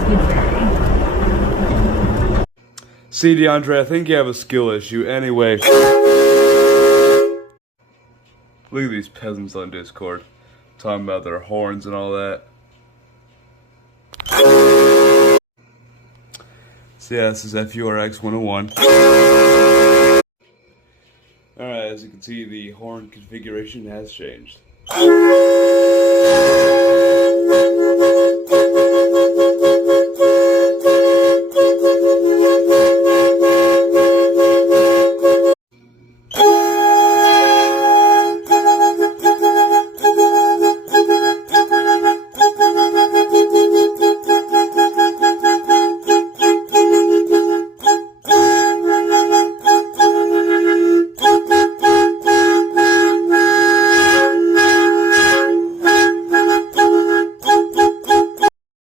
Good fairy. See, DeAndre, I think you have a skill issue. Anyway, look at these peasants on Discord talking about their horns and all that. So yeah, this is FURX 101. Alright, as you can see, the horn configuration has changed.